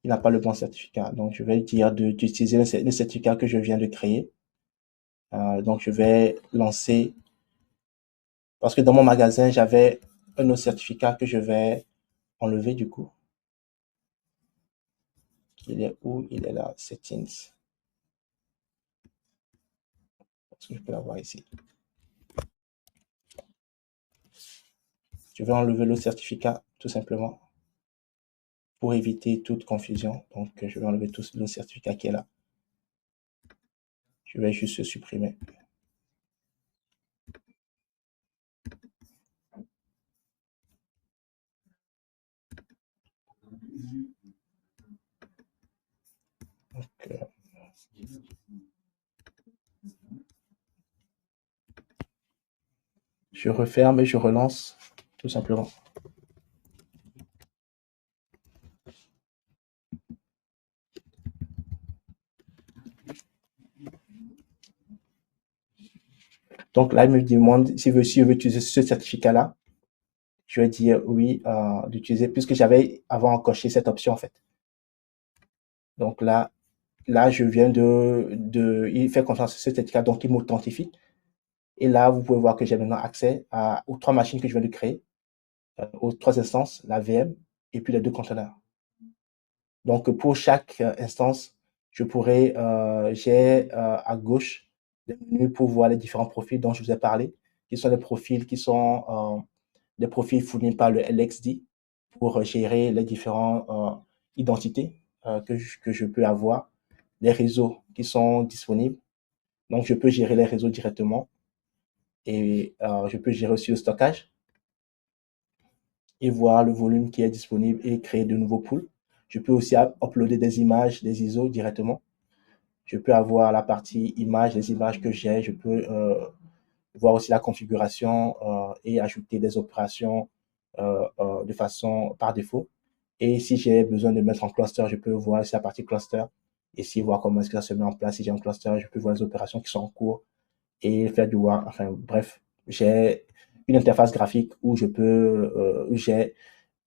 Il n'a pas le bon certificat. Donc, je vais lui dire d'utiliser le certificat que je viens de créer. Donc, je vais lancer, parce que dans mon magasin, j'avais un autre certificat que je vais enlever du coup. Il est où? Il est là, Settings. Est-ce que je peux l'avoir ici? Je vais enlever le certificat tout simplement pour éviter toute confusion. Donc, je vais enlever tout le certificat qui est là. Je vais juste le supprimer. Donc, je referme et je relance tout simplement. Donc là, il me demande si je veux utiliser ce certificat-là. je vais dire oui d'utiliser, puisque j'avais avant coché cette option en fait. Donc là, je viens il fait confiance à ce certificat, donc il m'authentifie. Et là, vous pouvez voir que j'ai maintenant accès aux 3 machines que je viens de créer, aux 3 instances, la VM et puis les 2 conteneurs. Donc, pour chaque instance, j'ai à gauche des menus pour voir les différents profils dont je vous ai parlé, qui sont des profils fournis par le LXD pour gérer les différentes identités que je peux avoir, les réseaux qui sont disponibles. Donc, je peux gérer les réseaux directement et je peux gérer aussi le stockage et voir le volume qui est disponible et créer de nouveaux pools. Je peux aussi uploader des images, des ISO directement. Je peux avoir la partie images, les images que j'ai. Je peux voir aussi la configuration et ajouter des opérations de façon par défaut. Et si j'ai besoin de mettre en cluster, je peux voir aussi la partie cluster. Et si voir comment est-ce que ça se met en place. Si j'ai un cluster, je peux voir les opérations qui sont en cours et faire du work. Enfin, bref, j'ai une interface graphique où j'ai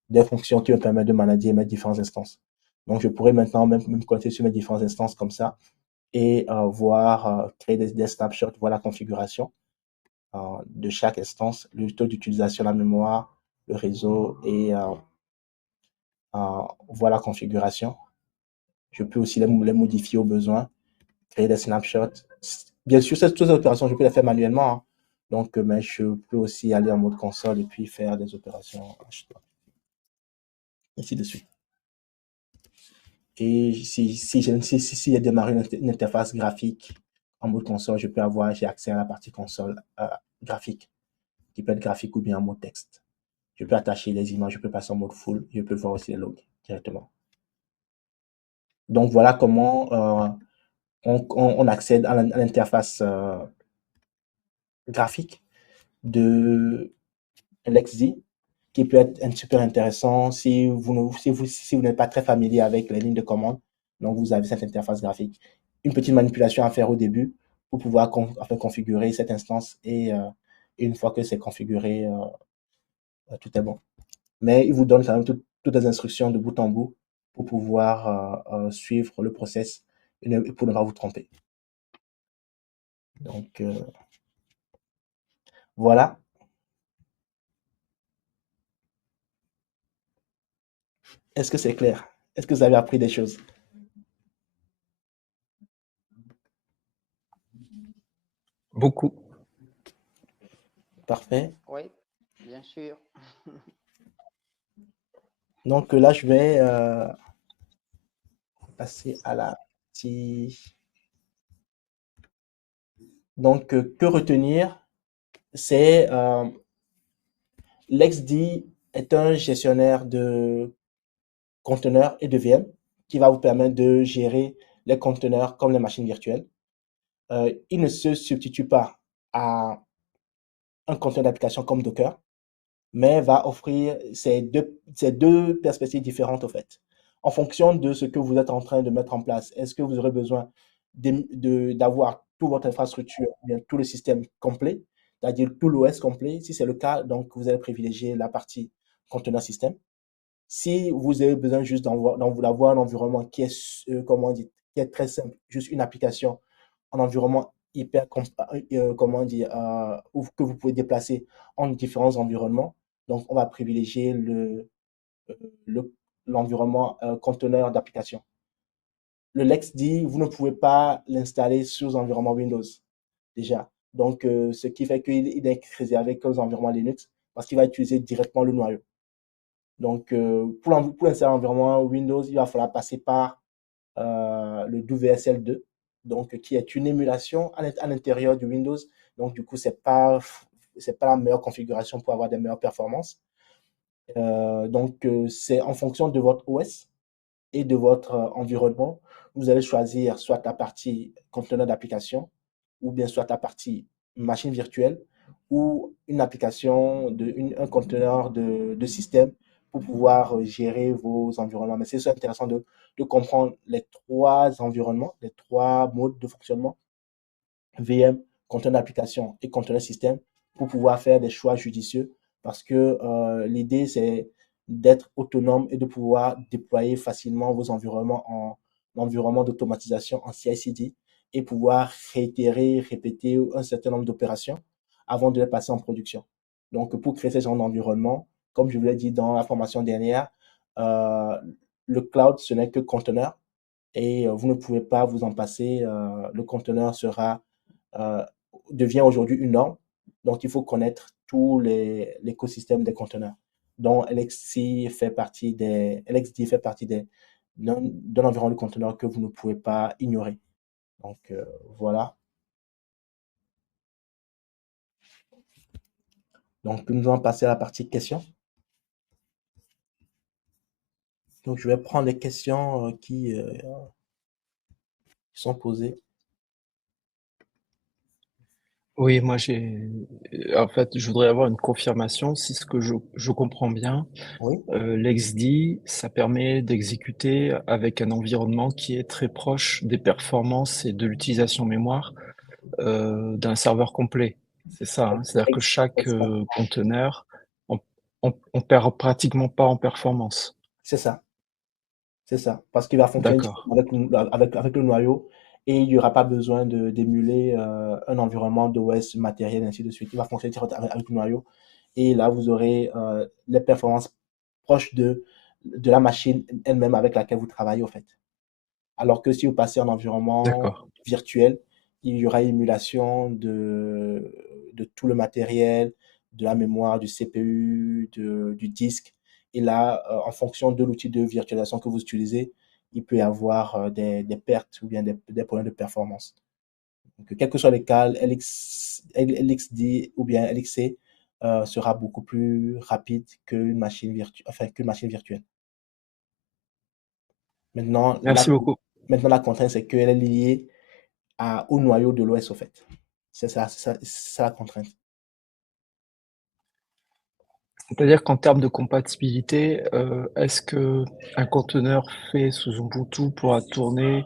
des fonctions qui me permettent de manager mes différentes instances. Donc, je pourrais maintenant même connecter sur mes différentes instances comme ça et créer des snapshots, voir la configuration de chaque instance, le taux d'utilisation de la mémoire, le réseau et voir la configuration. Je peux aussi les modifier au besoin, créer des snapshots. Bien sûr, toutes ces opérations, je peux les faire manuellement. Hein. Donc, mais je peux aussi aller en mode console et puis faire des opérations ainsi de suite. Et si j'ai démarré une interface graphique en mode console, j'ai accès à la partie console graphique, qui peut être graphique ou bien en mode texte. Je peux attacher les images, je peux passer en mode full, je peux voir aussi les logs directement. Donc voilà comment on accède à l'interface graphique de LXD, qui peut être super intéressant si vous n'êtes pas très familier avec les lignes de commande. Donc, vous avez cette interface graphique. Une petite manipulation à faire au début pour pouvoir configurer cette instance et une fois que c'est configuré, tout est bon. Mais il vous donne quand même toutes les instructions de bout en bout pour pouvoir suivre le process et pour ne pas vous tromper. Donc, voilà. Est-ce que c'est clair? Est-ce que vous avez appris des choses? Beaucoup. Parfait. Oui, bien sûr. Donc là, je vais passer à la partie. Donc, que retenir? C'est LXD est un gestionnaire de conteneurs et de VM qui va vous permettre de gérer les conteneurs comme les machines virtuelles. Il ne se substitue pas à un conteneur d'application comme Docker, mais va offrir ces deux perspectives différentes, au fait. En fonction de ce que vous êtes en train de mettre en place, est-ce que vous aurez besoin d'avoir toute votre infrastructure, bien tout le système complet, c'est-à-dire tout l'OS complet? Si c'est le cas, donc vous allez privilégier la partie conteneur système. Si vous avez besoin juste d'avoir un environnement qui est, comment on dit, qui est très simple, juste une application, un environnement hyper, comment dire, que vous pouvez déplacer en différents environnements. Donc, on va privilégier l'environnement conteneur d'application. Le LXD, vous ne pouvez pas l'installer sur environnement Windows déjà. Donc, ce qui fait qu'il est réservé qu'aux environnements Linux parce qu'il va utiliser directement le noyau. Donc, pour installer l'environnement Windows, il va falloir passer par le WSL2, donc qui est une émulation à l'intérieur du Windows. Donc, du coup, c'est pas la meilleure configuration pour avoir des meilleures performances. Donc, c'est en fonction de votre OS et de votre environnement, vous allez choisir soit la partie conteneur d'application ou bien soit la partie machine virtuelle ou une application, un conteneur de système pour pouvoir gérer vos environnements. Mais c'est intéressant de comprendre les 3 environnements, les 3 modes de fonctionnement, VM, conteneur d'application et conteneur système, pour pouvoir faire des choix judicieux parce que l'idée, c'est d'être autonome et de pouvoir déployer facilement vos environnements en environnement d'automatisation en CI/CD et pouvoir réitérer, répéter un certain nombre d'opérations avant de les passer en production. Donc, pour créer ce genre d'environnement, comme je vous l'ai dit dans la formation dernière, euh, le cloud, ce n'est que conteneur et vous ne pouvez pas vous en passer. Le conteneur euh, devient aujourd'hui une norme. Donc, il faut connaître tout l'écosystème des conteneurs, dont LXD fait partie d'un environnement de conteneurs que vous ne pouvez pas ignorer. Donc, voilà. Donc, nous allons passer à la partie questions. Donc, je vais prendre les questions qui sont posées. Oui, moi en fait, je voudrais avoir une confirmation si ce que je comprends bien. Oui, L'XD, ça permet d'exécuter avec un environnement qui est très proche des performances et de l'utilisation mémoire d'un serveur complet. C'est ça, hein? C'est-à-dire que chaque exactement. conteneur, on perd pratiquement pas en performance. C'est ça. C'est ça. Parce qu'il va fonctionner D'accord, directement avec le noyau et il n'y aura pas besoin d'émuler un environnement d'OS matériel, ainsi de suite. Il va fonctionner directement avec le noyau et là, vous aurez les performances proches de la machine elle-même avec laquelle vous travaillez, au fait. Alors que si vous passez en environnement d'accord. virtuel, il y aura émulation de tout le matériel, de la mémoire, du CPU, du disque. Et là, en fonction de l'outil de virtualisation que vous utilisez, il peut y avoir des pertes ou bien des problèmes de performance. Donc, quel que soit les cas, LXD ou bien LXC sera beaucoup plus rapide qu'une machine virtuelle. Maintenant, Merci beaucoup. maintenant la contrainte, c'est qu'elle est liée au noyau de l'OS, au fait. C'est ça la contrainte. C'est-à-dire qu'en termes de compatibilité, est-ce que un conteneur fait sous Ubuntu pourra tourner,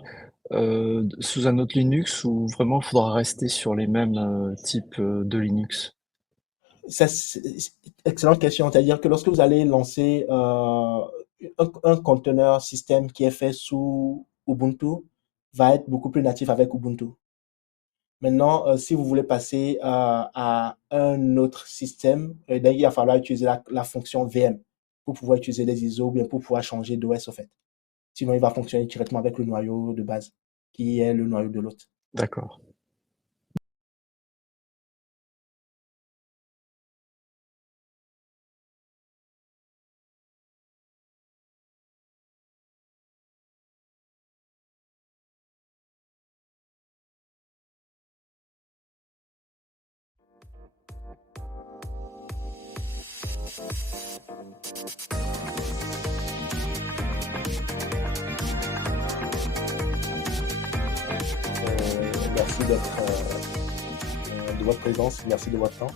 sous un autre Linux ou vraiment il faudra rester sur les mêmes, types, de Linux? Excellente question. C'est-à-dire que lorsque vous allez lancer un conteneur système qui est fait sous Ubuntu, va être beaucoup plus natif avec Ubuntu. Maintenant, si vous voulez passer à un autre système, ben, il va falloir utiliser la fonction VM pour pouvoir utiliser les ISO ou bien pour pouvoir changer d'OS, au fait. Sinon, il va fonctionner directement avec le noyau de base, qui est le noyau de l'autre. D'accord. Merci de votre présence, merci de votre temps.